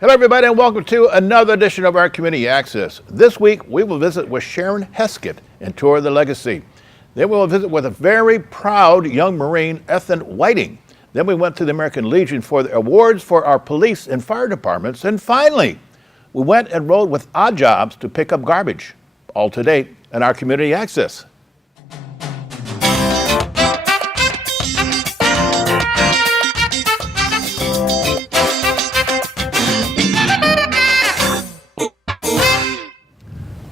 Hello, everybody, and welcome to another edition of our Community Access. This week, we will visit with Sharon Heskitt and tour the legacy. Then we will visit with a very proud young Marine, Ethan Whiting. Then we went to the American Legion for the awards for our police and fire departments. And finally, we went and rode with odd jobs to pick up garbage. All to date in our Community Access.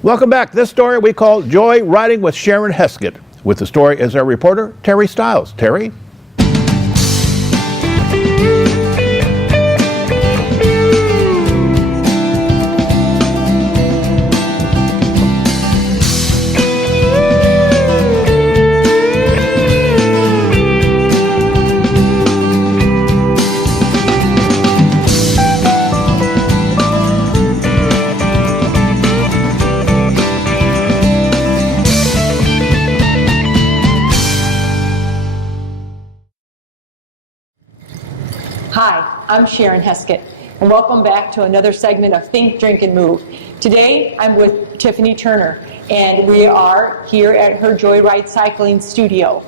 Welcome back. This story we call Joy Riding with Sharon Heskitt. With the story is our reporter, Terry Stiles. Terry? Hi, I'm Sharon Heskitt, and welcome back to another segment of Think, Drink, and Move. Today, I'm with Tiffany Turner, and we are here at her Joyride Cycling Studio.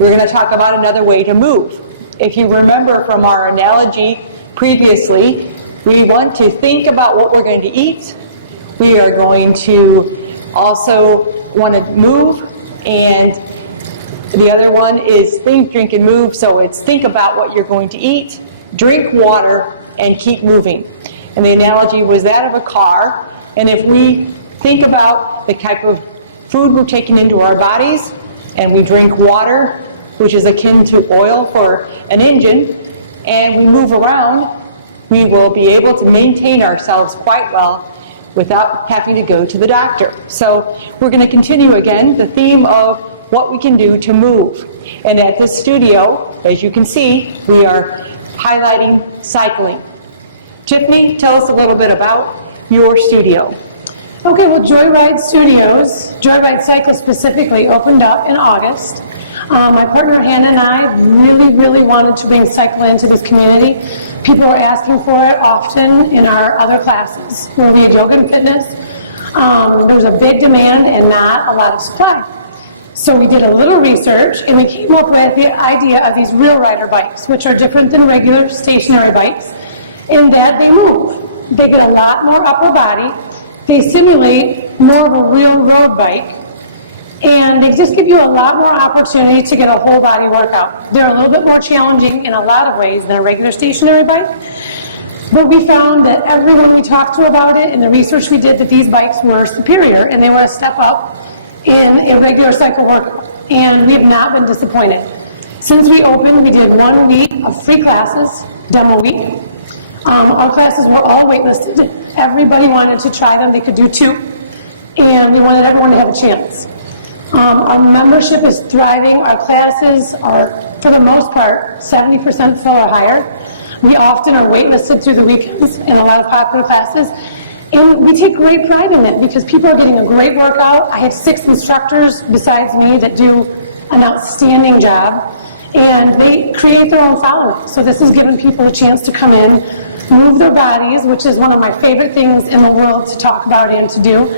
We're going to talk about another way to move. If you remember from our analogy previously, we want to think about what we're going to eat. We are going to also want to move, and the other one is think, drink, and move. So it's think about what you're going to eat, drink water, and keep moving. And the analogy was that of a car. And if we think about the type of food we're taking into our bodies, and we drink water, which is akin to oil for an engine, and we move around, we will be able to maintain ourselves quite well without having to go to the doctor. So we're going to continue again the theme of what we can do to move. And at this studio, as you can see, we are highlighting cycling. Tiffany, tell us a little bit about your studio. Okay, well, Joyride Studios, Joyride Cycle specifically, opened up in August. My partner Hannah and I really wanted to bring cycle into this community. People are asking for it often in our other classes. Where we have yoga and fitness. There's a big demand and not a lot of supply. So we did a little research, and we came up with the idea of these real rider bikes, which are different than regular stationary bikes, in that they move. They get a lot more upper body. They simulate more of a real road bike, and they just give you a lot more opportunity to get a whole body workout. They're a little bit more challenging in a lot of ways than a regular stationary bike, but we found that everyone we talked to about it and the research we did that these bikes were superior, and they want to step up in a regular cycle workout, and we have not been disappointed. Since we opened, we did 1 week of free classes, demo week. Our classes were all waitlisted. Everybody wanted to try them. They could do 2, and we wanted everyone to have a chance. Our membership is thriving. Our classes are, for the most part, 70% full or higher. We often are waitlisted through the weekends in a lot of popular classes. And we take great pride in it because people are getting a great workout. I have 6 instructors besides me that do an outstanding job, and they create their own following. So this has given people a chance to come in, move their bodies, which is one of my favorite things in the world to talk about and to do,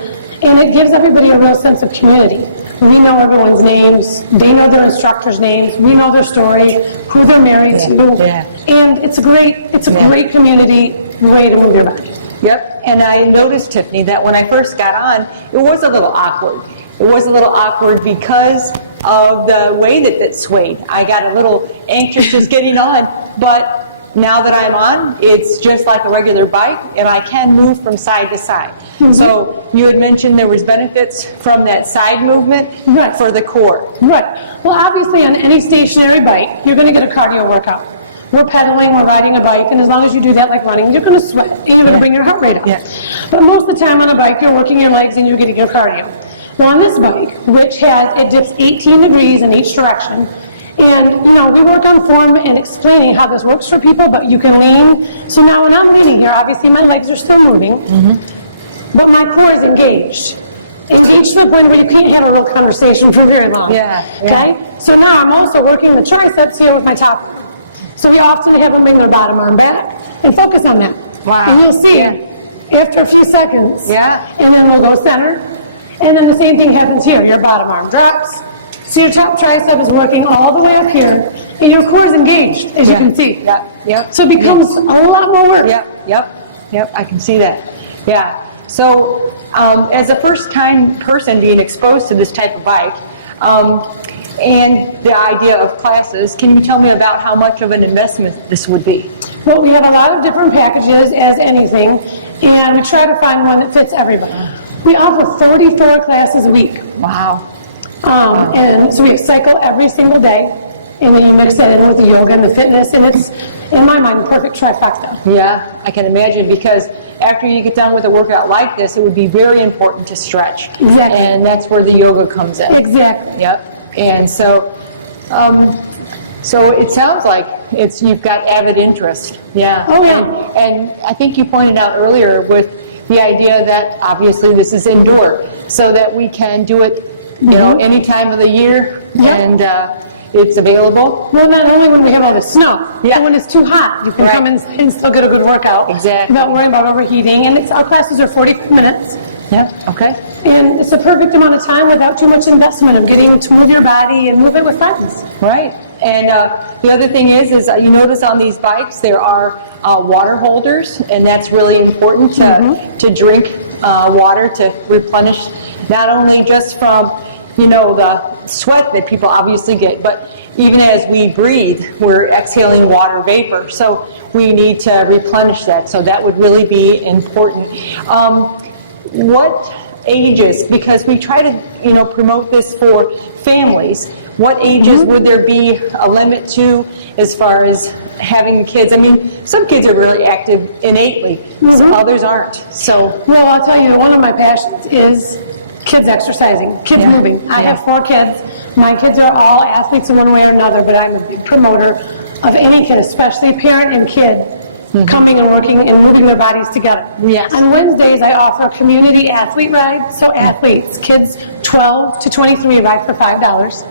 and it gives everybody a real sense of community. We know everyone's names, they know their instructors' names, we know their story, who they're married to, and it's a great community way to move your body. Yep, and I noticed, Tiffany, that when I first got on, it was a little awkward. It was a little awkward because of the way that it swayed. I got a little anxious just getting on, but now that I'm on, it's just like a regular bike, and I can move from side to side. Mm-hmm. So you had mentioned there was benefits from that side movement for the core. Right. Well, obviously on any stationary bike, you're going to get a cardio workout. We're pedaling, we're riding a bike, and as long as you do that like running, you're going to sweat, and you're going to bring your heart rate up. But most of the time on a bike, you're working your legs and you're getting your cardio. Well, on this bike, which it dips 18 degrees in each direction, and we work on form and explaining how this works for people, but you can lean. So now when I'm leaning here, obviously my legs are still moving, but my core is engaged. Engaged to the point where you can't have a real conversation for very long. Okay? So now I'm also working the triceps here with my top. So we often have them bring their bottom arm back and focus on that. Wow. And you'll see, after a few seconds, Yeah. and then we'll go center, and then the same thing happens here. Your bottom arm drops, so your top tricep is working all the way up here, and your core is engaged, as you can see. Yep. So it becomes a lot more work. Yep, I can see that. Yeah. So, as a first-time person being exposed to this type of bike, and the idea of classes, can you tell me about how much of an investment this would be? Well, we have a lot of different packages, as anything, and we try to find one that fits everybody. We offer 34 classes a week. Wow. And so we cycle every single day, and then you mix that in with the yoga and the fitness, and it's, in my mind, a perfect trifecta. Yeah, I can imagine, because after you get done with a workout like this, it would be very important to stretch. Exactly. And that's where the yoga comes in. Exactly. Yep. And so, so it sounds like you've got avid interest. Yeah. Oh, yeah. And I think you pointed out earlier with the idea that obviously this is indoor, so that we can do it, you know, any time of the year, and it's available. Well, not only when we have all the snow, Yeah. but when it's too hot, you can Right. come in and still get a good workout. Exactly. Without worrying about overheating, and our classes are 45 minutes. Yeah. Okay. And it's a perfect amount of time without too much investment of getting to move your body and move it with friends. Right. And the other thing is you notice on these bikes there are water holders, and that's really important to drink water to replenish, not only just from, you know, the sweat that people obviously get, but even as we breathe, we're exhaling water vapor. So we need to replenish that. So that would really be important. What ages, because we try to, you know, promote this for families, what ages would there be a limit to as far as having kids? I mean, some kids are really active innately, so others aren't. So, Well, I'll tell you, one of my passions is kids exercising, kids moving. I have 4 kids. My kids are all athletes in one way or another, but I'm a big promoter of any kid, especially parent and kid, coming and working and moving their bodies together. Yes. On Wednesdays, I offer a community athlete ride, so athletes, kids 12 to 23 ride for $5.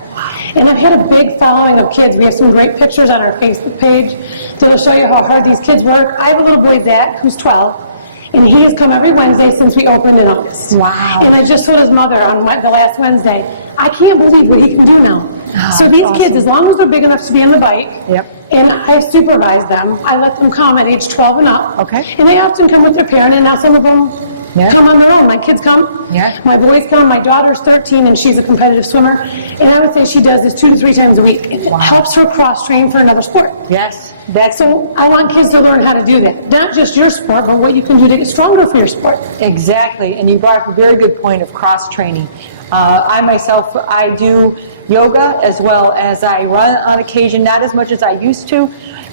And I've had a big following of kids. We have some great pictures on our Facebook page that'll show you how hard these kids work. I have a little boy, Zach, who's 12, and he has come every Wednesday since we opened in August. Wow. And I just told his mother on the last Wednesday, I can't believe what he can do now. So these awesome. kids, as long as they're big enough to be on the bike, Yep. and I supervise them, I let them come at age 12 and up. Okay. And they often come with their parent, and now some of them Yeah. come on their own. My kids come. Yeah. My boys come. My daughter's 13, and she's a competitive swimmer. And I would say she does this 2 to 3 times a week. And it helps her cross-train for another sport. yes, that's So I want kids to learn how to do that. Not just your sport, but what you can do to get stronger for your sport. exactly. And you brought up a very good point of cross-training. I myself, I do yoga as well as I run on occasion, not as much as I used to.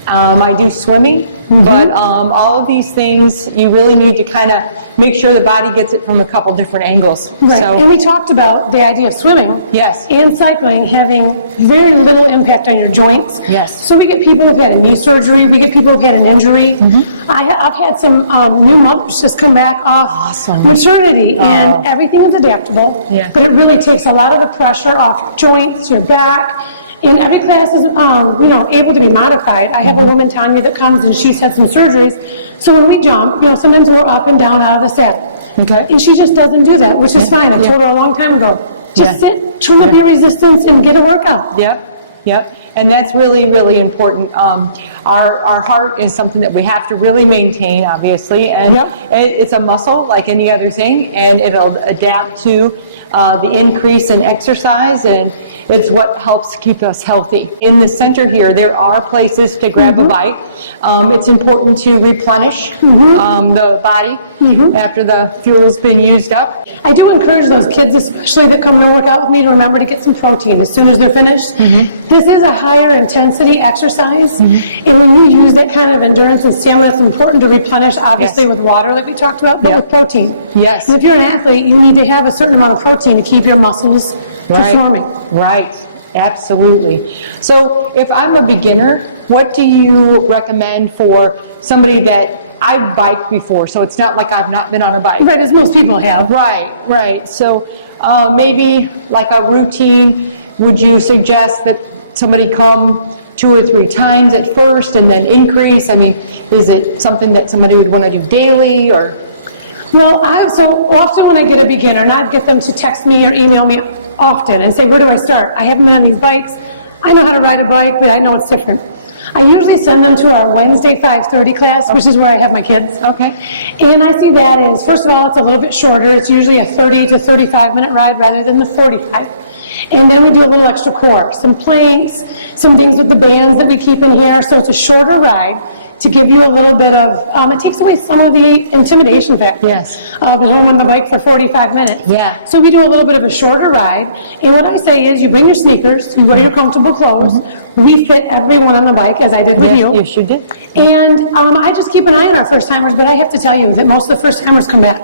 I do swimming, but all of these things, you really need to kind of make sure the body gets it from a couple different angles. Right. So, And we talked about the idea of swimming. Yes. And cycling having very little impact on your joints. Yes. So we get people who've had a knee surgery. We get people who've had an injury. I've had some new mothers just come back off maternity, and everything is adaptable. Yeah. But it really takes a lot of the pressure off your joints, your back. And every class is, able to be modified. I have a woman, Tanya, that comes and she's had some surgeries. So when we jump, sometimes we're up and down out of the saddle. Okay. And she just doesn't do that, which is fine. I told her a long time ago. Just Yeah. sit, turn up your resistance, and get a workout. Yep. And that's really, really important. Our heart is something that we have to really maintain, obviously, and it's a muscle like any other thing, and it'll adapt to the increase in exercise, and it's what helps keep us healthy. In the center here, there are places to grab a bike. It's important to replenish the body after the fuel's been used up. I do encourage those kids, especially that come to work out with me, to remember to get some protein as soon as they're finished. This is a higher intensity exercise, and when you use that kind of endurance and stamina, it's important to replenish, obviously, with water, like we talked about, but with protein. Yes. And if you're an athlete, you need to have a certain amount of protein to keep your muscles performing. Right. Absolutely. So if I'm a beginner, what do you recommend for somebody that I've biked before, so it's not like I've not been on a bike? Right, as most people have. Right. So maybe like a routine, would you suggest that somebody come 2 or 3 times at first and then increase? I mean, is it something that somebody would want to do daily or? Well, so often when I get a beginner, and I get them to text me or email me often and say, where do I start? I haven't been on these bikes. I know how to ride a bike, but I know it's different. I usually send them to our Wednesday 5:30 class, which is where I have my kids. Okay. And I see that as, first of all, it's a little bit shorter. It's usually a 30 to 35 minute ride rather than the 45. And then we do a little extra core, some planks, some things with the bands that we keep in here. So it's a shorter ride to give you a little bit of, it takes away some of the intimidation factor. Yes. Of going on the bike for 45 minutes. Yeah. So we do a little bit of a shorter ride. And what I say is you bring your sneakers, you wear your comfortable clothes. We fit everyone on the bike, as I did with you. Yes, you did. And I just keep an eye on our first timers, but I have to tell you that most of the first timers come back.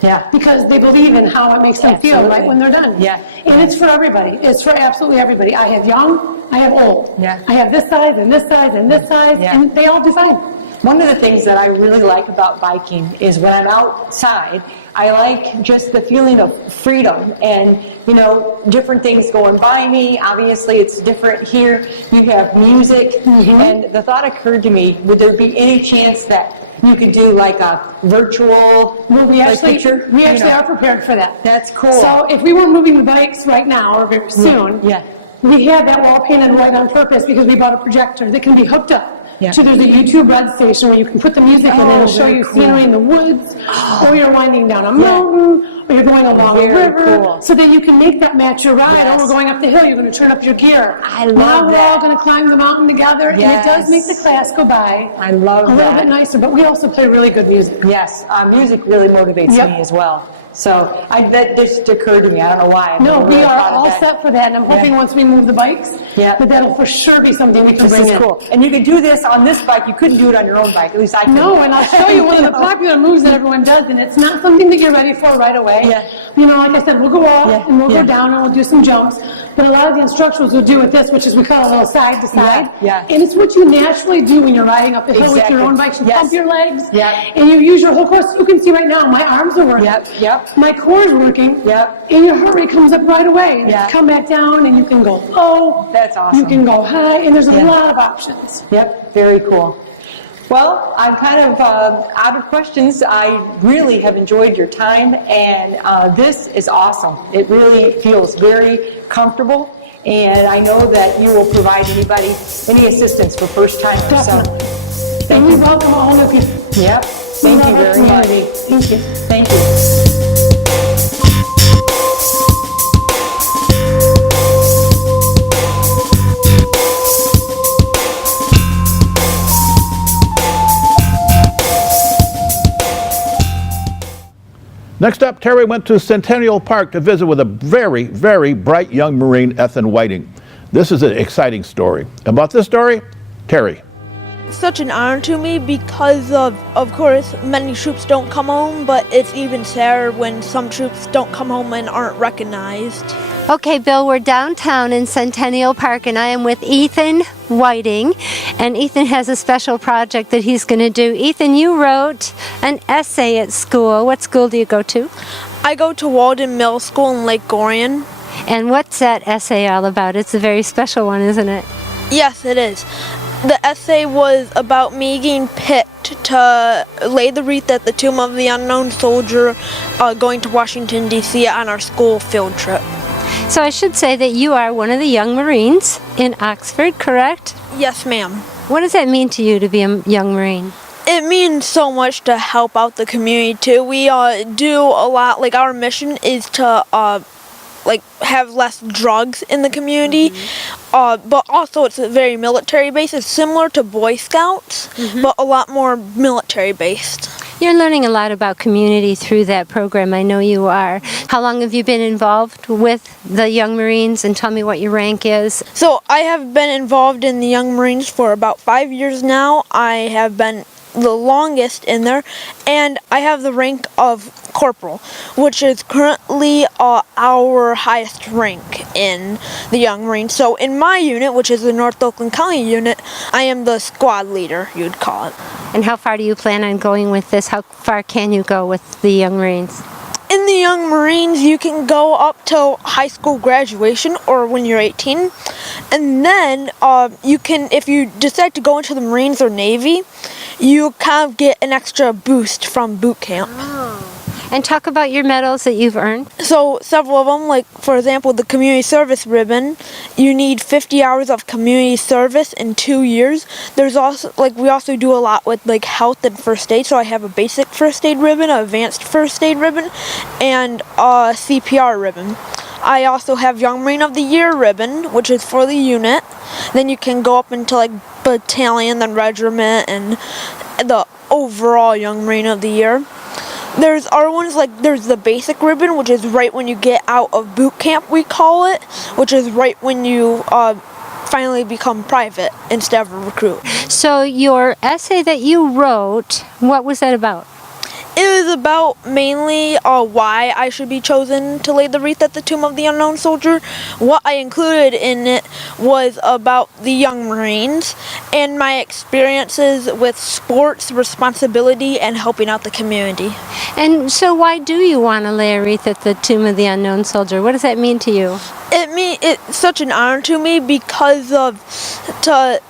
Yeah. Because they believe in how it makes them feel right Absolutely. when they're done. Yeah. And it's for everybody. It's for absolutely everybody. I have young, I have old. Yeah. I have this size and this size and this size, Yeah. and they all do fine. One of the things that I really like about biking is when I'm outside, I like just the feeling of freedom and, you know, different things going by me. Obviously, it's different here. You have music. And the thought occurred to me, would there be any chance that you could do like a virtual We actually picture? are prepared for that. That's cool. So if we weren't moving the bikes right now or very soon, Yeah. we had that wall painted white on purpose because we bought a projector that can be hooked up. Yeah. So there's a YouTube red station where you can put the music in and it'll show very you cool. scenery in the woods, or you're winding down a mountain, or you're going along a Very river. cool. So then you can make that match your ride. Yes. Oh, we're going up the hill, you're going to turn up your gear. I love now we're that. all going to climb the mountain together, and it does make the class go by I love a little that. bit nicer, but we also play really good music. Yes, music really motivates Yep. me as well. So that just occurred to me. I don't know why. I No, never we really are thought of all that. set for that, and I'm hoping Yeah. once we move the bikes, Yeah. that that'll for sure be something we can This bring is in. cool. And you can do this on this bike. You couldn't do it on your own bike. At least I couldn't. No, and I'll show you one of the popular moves that everyone does, and it's not something that you're ready for right away. Yeah. You know, like I said, we'll go off, Yeah. and we'll Yeah. go down, and we'll do some jumps, but a lot of the instructors will do with this, which is we call a little side to side. Yeah. And it's what you naturally do when you're riding up the hill with Exactly. your own bikes. You Yes. pump your legs, Yep. and you use your whole core. So you can see right now, my arms are working. Yep. My core is working. Yep. And your heart rate comes up right away. And Yeah. you come back down, and you can go low. That's awesome. You can go high, and there's a Yeah. lot of options. Yep, very cool. Well, I'm kind of out of questions. I really have enjoyed your time, and this is awesome. It really feels very comfortable, and I know that you will provide anybody any assistance for first timers. Definitely. So, And we welcome all new people. yep. We Thank love you our very much. community. Thank you. Thank you. Next up, Terry went to Centennial Park to visit with a very, very bright young Marine, Ethan Whiting. This is an exciting story. About this story, Terry. Such an honor to me because of course, many troops don't come home, but it's even sadder when some troops don't come home and aren't recognized. Okay, Bill, we're downtown in Centennial Park, and I am with Ethan Whiting, and Ethan has a special project that he's going to do. Ethan, you wrote an essay at school. What school do you go to? I go to Walden Middle School in Lake Gorion. And what's that essay all about? It's a very special one, isn't it? Yes, it is. The essay was about me getting picked to lay the wreath at the tomb of the unknown soldier going to Washington, D.C. on our school field trip. So I should say that you are one of the young Marines in Oxford, correct? Yes, ma'am. What does that mean to you to be a young Marine? It means so much to help out the community too. We do a lot, like our mission is to have less drugs in the community, but also it's very military based. It's similar to Boy Scouts, but a lot more military based. You're learning a lot about community through that program. I know you are. How long have you been involved with the Young Marines? And tell me what your rank is. So I have been involved in the Young Marines for about 5 years now. I have been the longest in there, and I have the rank of corporal, which is currently our highest rank in the Young Marines. So in my unit, which is the North Oakland County unit, I am the squad leader, you'd call it. And how far do you plan on going with this? How far can you go with the Young Marines? In the Young Marines, you can go up to high school graduation or when you're 18. And then you can, if you decide to go into the Marines or Navy, you kind of get an extra boost from boot camp. And talk about your medals that you've earned. So several of them, like for example, the community service ribbon, you need 50 hours of community service in 2 years. There's also, like, we also do a lot with like health and first aid. So I have a basic first aid ribbon, an advanced first aid ribbon, and a CPR ribbon. I also have Young Marine of the Year ribbon, which is for the unit. Then you can go up into like battalion, then regiment, and the overall Young Marine of the Year. There's other ones, like there's the basic ribbon, which is right when you get out of boot camp, we call it, which is right when you finally become private instead of a recruit. So your essay that you wrote, what was that about? It was about mainly why I should be chosen to lay the wreath at the tomb of the unknown soldier. What I included in it was about the Young Marines and my experiences with sports, responsibility, and helping out the community. And so why do you want to lay a wreath at the tomb of the unknown soldier? What does that mean to you? It's such an honor to me because to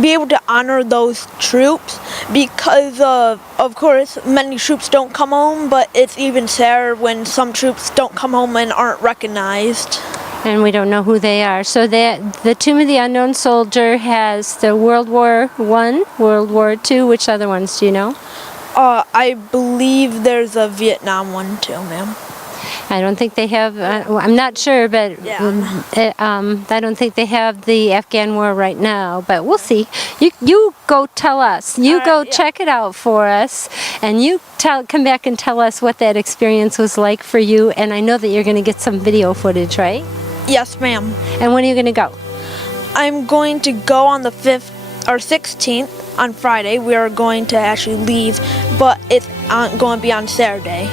be able to honor those troops, because of course many troops don't come home, but it's even sadder when some troops don't come home and aren't recognized. And we don't know who they are. So the Tomb of the Unknown Soldier has the World War I, World War II. Which other ones do you know? I believe there's a Vietnam one too, ma'am. I don't think they have, I'm not sure, but I don't think they have the Afghan war right now, but we'll see. You go tell us. You go check it out for us, and you come back and tell us what that experience was like for you, and I know that you're going to get some video footage, right? Yes, ma'am. And when are you going to go? I'm going to go on the 5th or 16th on Friday. We are going to actually leave, but it's going to be on Saturday.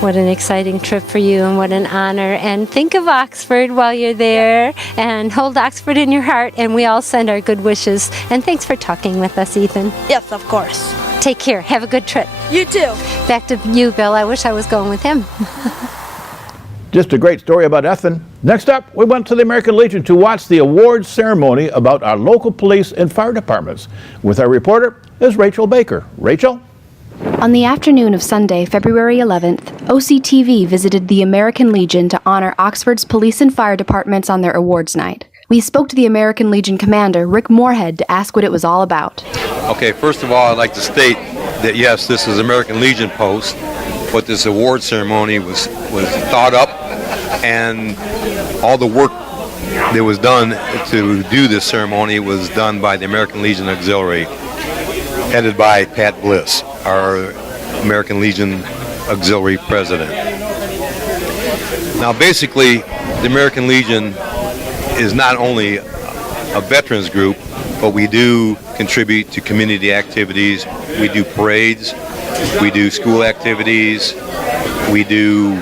What an exciting trip for you, and what an honor. And think of Oxford while you're there, and hold Oxford in your heart, and we all send our good wishes. And thanks for talking with us, Ethan. Yes, of course. Take care. Have a good trip. You too. Back to you, Bill. I wish I was going with him. Just a great story about Ethan. Next up, we went to the American Legion to watch the awards ceremony about our local police and fire departments. With our reporter is Rachel Baker. Rachel? On the afternoon of Sunday, February 11th, OCTV visited the American Legion to honor Oxford's police and fire departments on their awards night. We spoke to the American Legion commander, Rick Moorhead, to ask what it was all about. Okay, first of all, I'd like to state that yes, this is American Legion Post, but this award ceremony was thought up, and all the work that was done to do this ceremony was done by the American Legion Auxiliary, headed by Pat Bliss, our American Legion Auxiliary President. Now basically, the American Legion is not only a veterans group, but we do contribute to community activities. We do parades, we do school activities, we do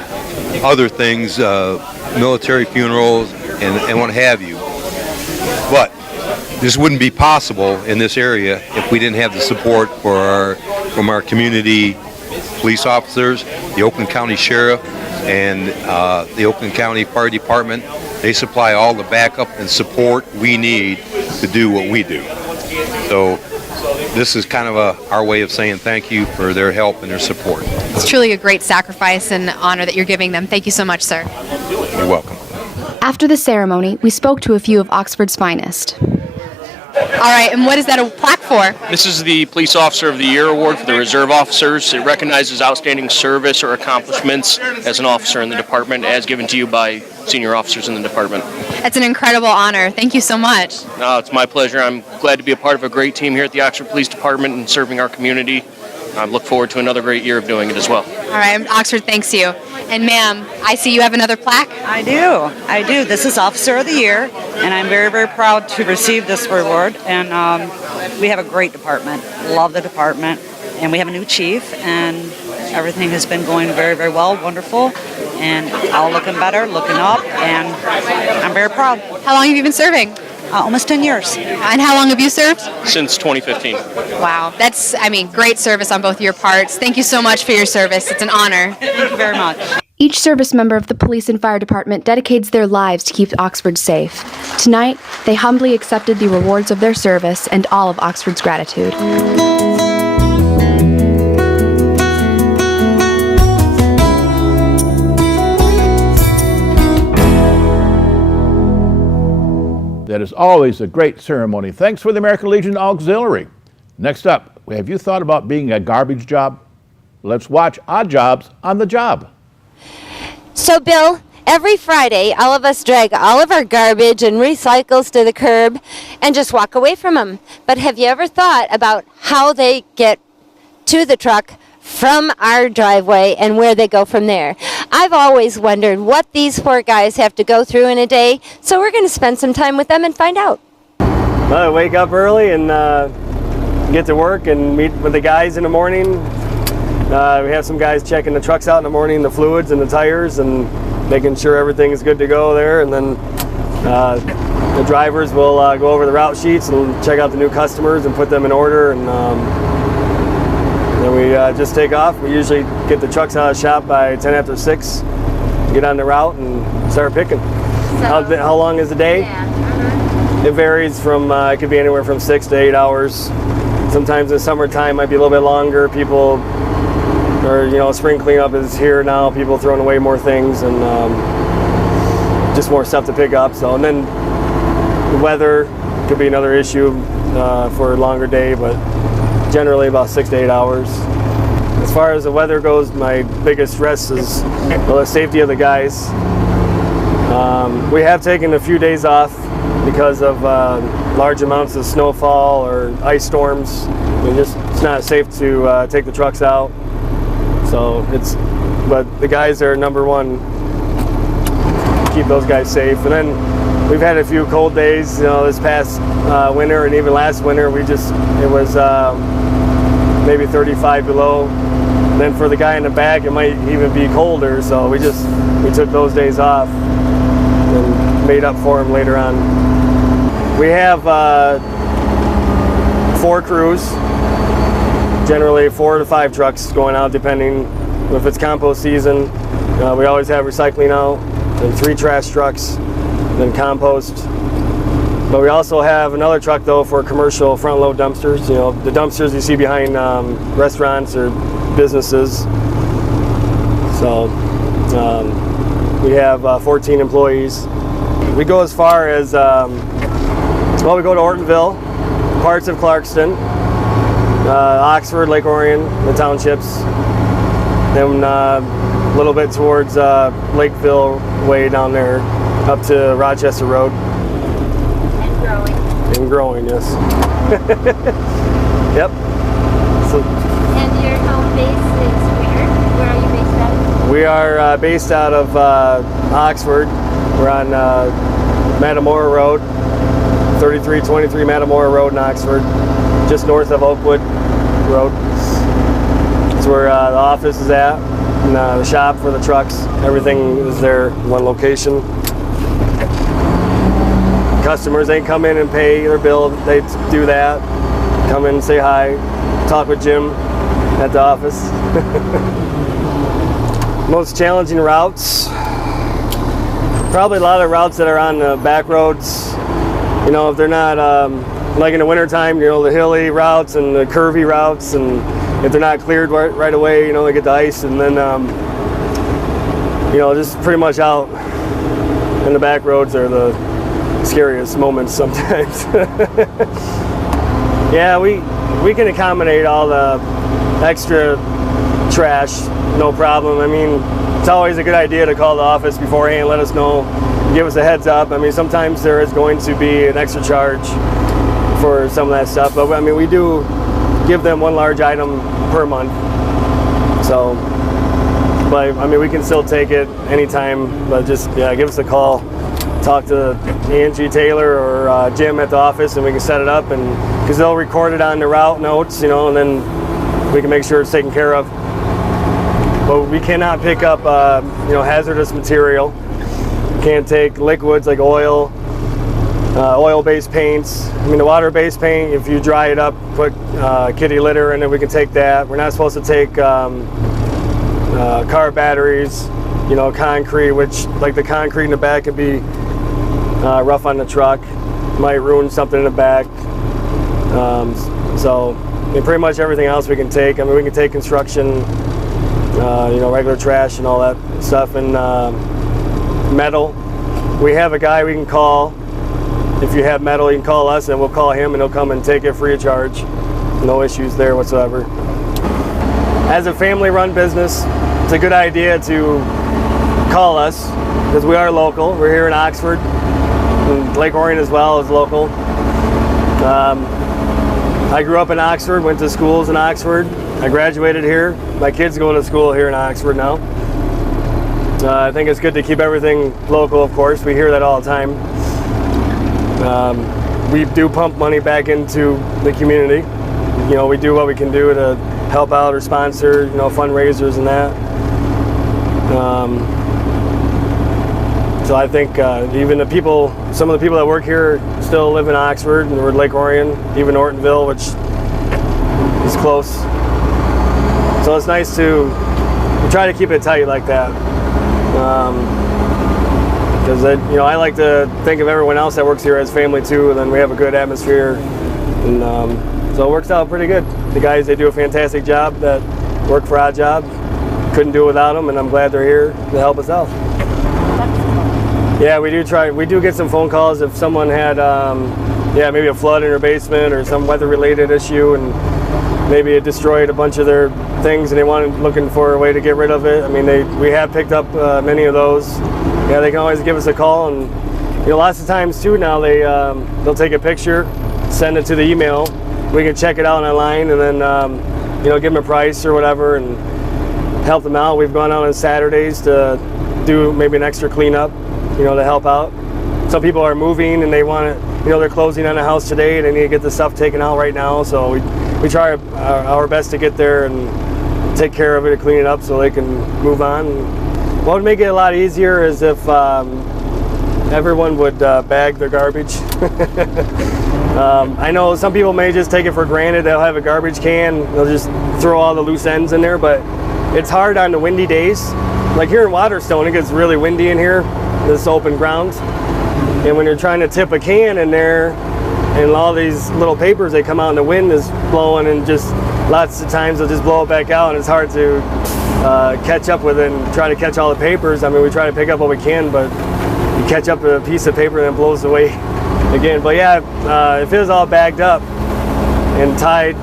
other things, military funerals, and what have you. But this wouldn't be possible in this area if we didn't have the support from our community police officers, the Oakland County Sheriff, and the Oakland County Fire Department. They supply all the backup and support we need to do what we do. So this is kind of our way of saying thank you for their help and their support. It's truly a great sacrifice and honor that you're giving them. Thank you so much, sir. You're welcome. After the ceremony, we spoke to a few of Oxford's finest. All right, and what is that a plaque for? This is the Police Officer of the Year Award for the Reserve Officers. It recognizes outstanding service or accomplishments as an officer in the department, as given to you by senior officers in the department. That's an incredible honor. Thank you so much. No, it's my pleasure. I'm glad to be a part of a great team here at the Oxford Police Department and serving our community. I look forward to another great year of doing it as well. All right, Oxford thanks you. And ma'am, I see you have another plaque. I do. This is Officer of the Year, and I'm very, very proud to receive this award. And we have a great department. Love the department. And we have a new chief, and everything has been going very, very well, wonderful. And all looking better, looking up, and I'm very proud. How long have you been serving? almost 10 years. And how long have you served? Since 2015. Wow, that's, great service on both your parts. Thank you so much for your service. It's an honor. Thank you very much. Each service member of the police and fire department dedicates their lives to keep Oxford safe. Tonight, they humbly accepted the rewards of their service and all of Oxford's gratitude. That is always a great ceremony. Thanks for the American Legion Auxiliary. Next up, have you thought about being a garbage job? Let's watch Odd Jobs on the Job. So, Bill, every Friday, all of us drag all of our garbage and recycles to the curb and just walk away from them. But have you ever thought about how they get to the truck from our driveway and where they go from there? I've always wondered what these poor guys have to go through in a day, so we're going to spend some time with them and find out. Well, I wake up early and get to work and meet with the guys in the morning. We have some guys checking the trucks out in the morning, the fluids and the tires, and making sure everything is good to go there. And then the drivers will go over the route sheets and check out the new customers and put them in order. And then we just take off. We usually get the trucks out of the shop by 10 after 6, get on the route and start picking. How long is the day? Yeah. It varies from, it could be anywhere from 6 to 8 hours. Sometimes in the summertime might be a little bit longer. People, or spring cleanup is here now. People throwing away more things and just more stuff to pick up. So, and then the weather could be another issue for a longer day, but generally about 6 to 8 hours. As far as the weather goes, my biggest stress is the safety of the guys. We have taken a few days off because of large amounts of snowfall or ice storms. It's not safe to take the trucks out. So but the guys are number one. Keep those guys safe. And then we've had a few cold days, this past winter and even last winter. It was maybe 35 below. And then for the guy in the back, it might even be colder. So we took those days off and made up for them later on. We have 4 crews, generally 4 to 5 trucks going out, depending if it's compost season. We always have recycling out, and 3 trash trucks, then compost. But we also have another truck though for commercial front load dumpsters. The dumpsters you see behind restaurants or businesses. So we have 14 employees. We go as far as, we go to Ortonville, parts of Clarkston, Oxford, Lake Orion, the townships, then a little bit towards Lakeville way down there, up to Rochester Road. And growing. And growing, yes. Yep. So, And your home base is where? Where are you based out of? we are based out of Oxford. We're on Matamora Road, 3323 Matamora Road in Oxford, just north of Oakwood Road. That's where the office is at, and the shop for the trucks. Everything is there in one location. Customers, they come in and pay their bill. They do that. Come in and say hi, talk with Jim at the office. Most challenging routes, probably a lot of routes that are on the back roads. If they're not, like in the wintertime, the hilly routes and the curvy routes, and if they're not cleared right away, they get the ice, and then, just pretty much out in the back roads are the scariest moments sometimes. Yeah, we can accommodate all the extra trash, no problem. It's always a good idea to call the office beforehand, let us know, give us a heads up. Sometimes there is going to be an extra charge for some of that stuff, but we do give them one large item per month. So, but we can still take it anytime, but just give us a call. Talk to Angie Taylor or Jim at the office, and we can set it up, and because they'll record it on the route notes, and then we can make sure it's taken care of. But we cannot pick up, hazardous material. Can't take liquids like oil, oil-based paints. I mean, the water-based paint, if you dry it up, put kitty litter in it, we can take that. We're not supposed to take car batteries, concrete, which, like the concrete in the back can be rough on the truck, might ruin something in the back. So pretty much everything else we can take. I mean, we can take construction, regular trash and all that stuff, and metal. We have a guy we can call. If you have metal, you can call us and we'll call him and he'll come and take it free of charge. No issues there whatsoever. As a family-run business, it's a good idea to call us because we are local. We're here in Oxford, and Lake Orion as well is local. I grew up in Oxford, went to schools in Oxford. I graduated here. My kids go to school here in Oxford now. I think it's good to keep everything local, of course. We hear that all the time. We do pump money back into the community. We do what we can do to help out or sponsor, fundraisers and that. So I think even some of the people that work here still live in Oxford, and we're Lake Orion, even Ortonville, which is close. So it's nice to try to keep it tight like that. Because I like to think of everyone else that works here as family too, and then we have a good atmosphere, and so it works out pretty good. The guys, they do a fantastic job that work for our job. Couldn't do it without them, and I'm glad they're here to help us out. Yeah, we do get some phone calls if someone had maybe a flood in their basement or some weather-related issue, and maybe it destroyed a bunch of their things and they looking for a way to get rid of it. I mean, we have picked up many of those. Yeah, they can always give us a call, and lots of times too now they'll take a picture, send it to the email. We can check it out online and then give them a price or whatever and help them out. We've gone out on Saturdays to do maybe an extra cleanup, to help out. Some people are moving and they want it, they're closing on a house today and they need to get the stuff taken out right now. So we try our best to get there and take care of it and clean it up so they can move on. What would make it a lot easier is if everyone would bag their garbage. I know some people may just take it for granted. They'll have a garbage can, they'll just throw all the loose ends in there, but it's hard on the windy days. Like here in Waterstone, it gets really windy in here, this open ground. And when you're trying to tip a can in there, and all these little papers, they come out and the wind is blowing, and just lots of times they'll just blow it back out, and it's hard to catch up with it and try to catch all the papers. I mean, we try to pick up what we can, but you catch up a piece of paper and it blows away again. But yeah, if it was all bagged up and tied,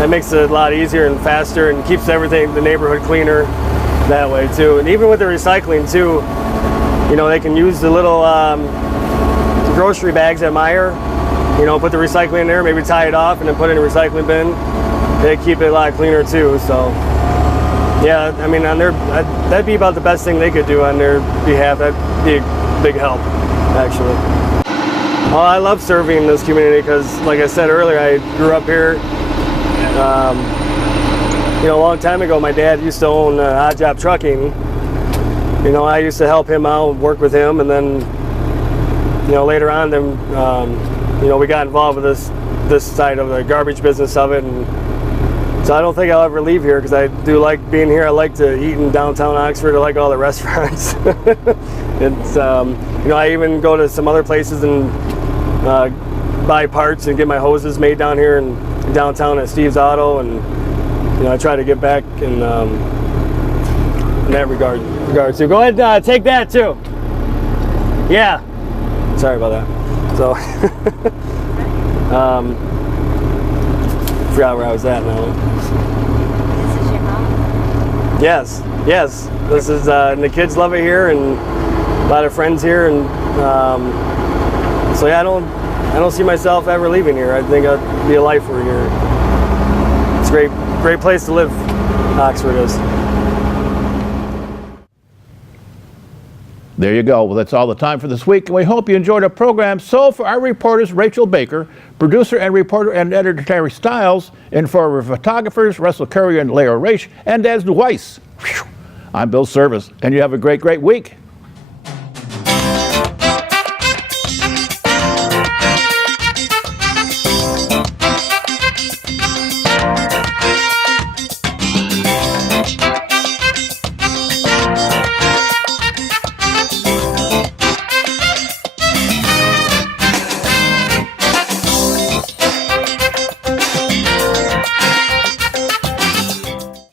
that makes it a lot easier and faster and keeps everything, the neighborhood cleaner that way too. And even with the recycling too, they can use the little grocery bags at Meijer, put the recycling in there, maybe tie it off and then put it in a recycling bin. They keep it a lot cleaner too. So yeah, I mean, that'd be about the best thing they could do on their behalf. That'd be a big help, actually. Oh, I love serving this community because, like I said earlier, I grew up here. A long time ago, my dad used to own Odd Job Trucking. I used to help him out, work with him, and then, later on, then, we got involved with this side of the garbage business of it, and so I don't think I'll ever leave here because I do like being here. I like to eat in downtown Oxford. I like all the restaurants. It's I even go to some other places and buy parts and get my hoses made down here in downtown at Steve's Auto, and I try to get back in that regard. So go ahead and take that too. Yeah. Sorry about that. So forgot where I was at now. This is your home? Yes. This is and the kids love it here, and a lot of friends here, and so yeah, I don't see myself ever leaving here. I think I'd be a lifer here. It's a great place to live. Oxford is. There you go. Well, that's all the time for this week, and we hope you enjoyed our program. So for our reporters, Rachel Baker, producer and reporter and editor Terry Stiles, and for our photographers, Russell Curry and Leo Raich, and as Weiss, I'm Bill Service, and you have a great week.